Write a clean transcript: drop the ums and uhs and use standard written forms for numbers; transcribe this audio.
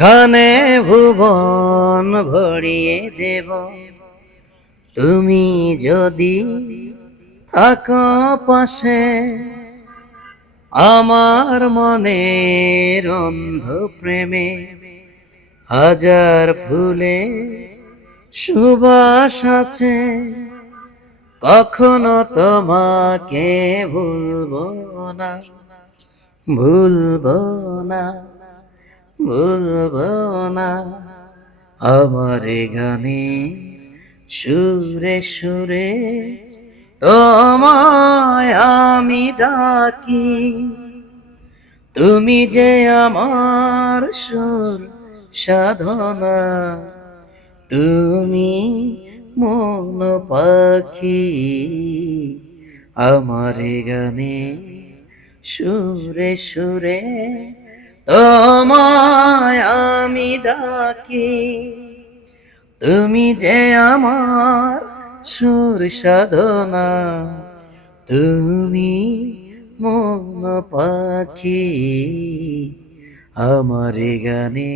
গানে ভুবন ভরিয়ে দেব তুমি যদি থাকো পাশে। আমার মনের অন্ধ প্রেমে হাজার ফুলে সুবাস আছে। কখনো তোমাকে ভুলবো না, ভুলবো না, ভুলবো না। আমার গানে সুরে সুরে তোমায় আমি ডাকি। তুমি যে আমার সুর সাধনা, তুমি মন পাখি। আমার গানে সুরে সুরে তোমায় আমি ডাকি। তুমি যে আমার সুর সাধনা, তুমি মন পাখি। আমার গানে